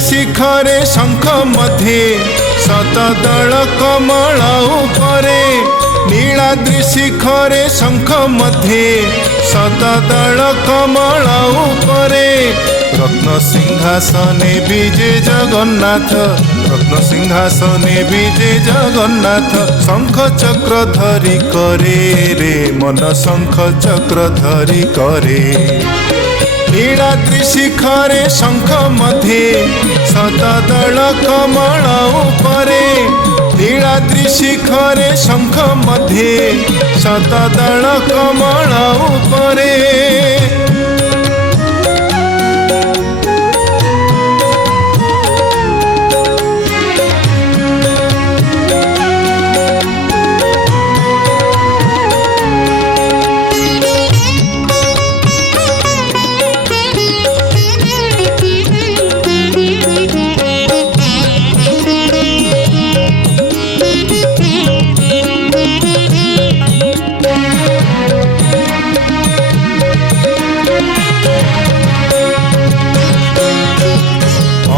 शिखरे शंख मध्ये शतदल कमल उपरे नीलाद्रि शिखरे शंख मध्ये शतदल कमल उपरे रत्न सिंहासने विजे जगन्नाथ रत्न सिंहासने विजे जगन्नाथ शंख चक्र धरी करे रे मन शंख चक्र धरी करे नीलाद्रि शिखरे शंख मध्ये शतदल कमल उपरे नीलाद्रि शिखरे शंख मध्ये शतदल कमल उपरे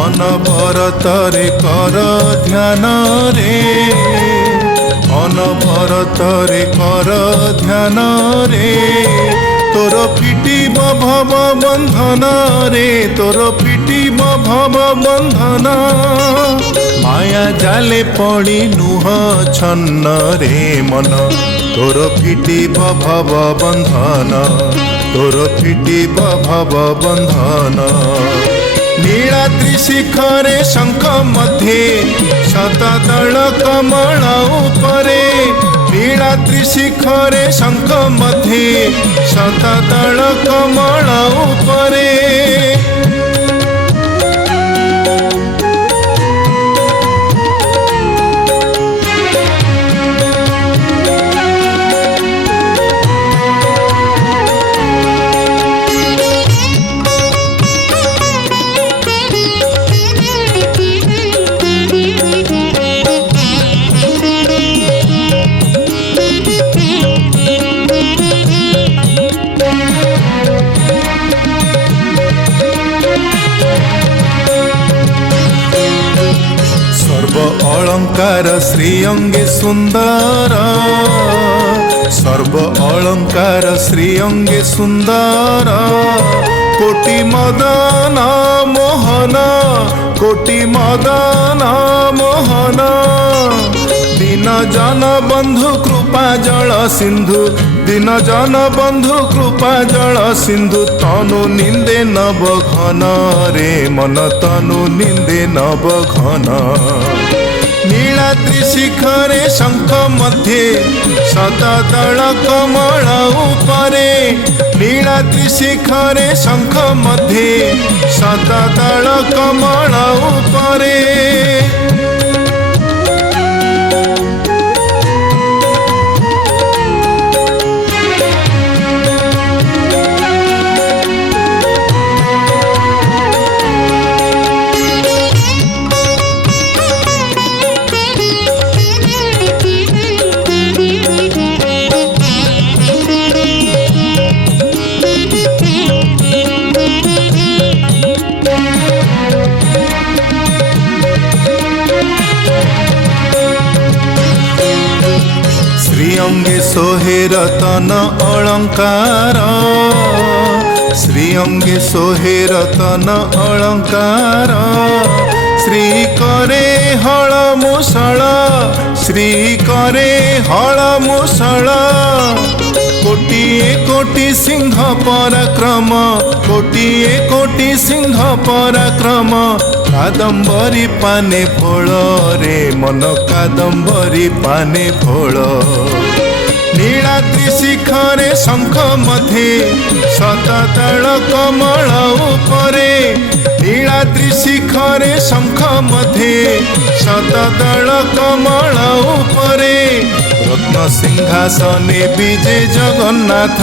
अनवरत रे कर ध्यान रे अनवरत रे कर ध्यान रे तोर फिटिब भव बंधन रे तोर फिटिब भव बंधन माया जाले पड़ी नुह छन्न रे मन तोर फिटिब भव बंधन तोर फिटिब भव बंधन नीलाद्रि शिखरे शंख मध्ये शतदल कमल उपरे नीलाद्रि शिखरे शंख मध्ये शतदल कमल उपरे अलंकार श्रीअंगे सुंदर सर्व अलंकार श्रीअंगे सुंदर कोटि मदन मोहन कोटि मदन मोहन दीन जन बंधु कृपा जल सिंधु दीन जन बंधु कृपा जल सिंधु तनु निंदे नव घन रे मन तनु निंदे नव घन नीलाद्रि शिखरे शंख मध्ये शतदल कमल उपरे नीलाद्रि शिखरे शंख मध्ये शतदल कमल उपरे श्रीअंगे सोहे रतन अलंकार श्रीअंगे सोहे रतन अलंकार श्री करे हल मुसळ श्री करे हल मुसळ कोटिए कोटि सिंह पराक्रम कोटिए कोटि सिंह पराक्रम कादंबरी पाने फल रे मन कादंबरी पाने फल नीलाद्रि शिखरे शंख मध्ये शतदल कमल उपरे नीलाद्रि शिखरे शंख मध्ये शतदल कमल उपरे रत्न सिंहासने विजे जगन्नाथ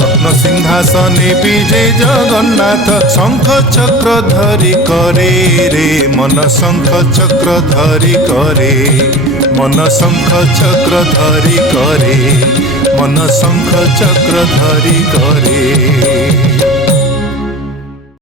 रत्न सिंहासने विजे जगन्नाथ शंख चक्र धरी करे रे मन शंख चक्र धरी करे मन शंख चक्र धरी करे मन शंख चक्र धरी करे।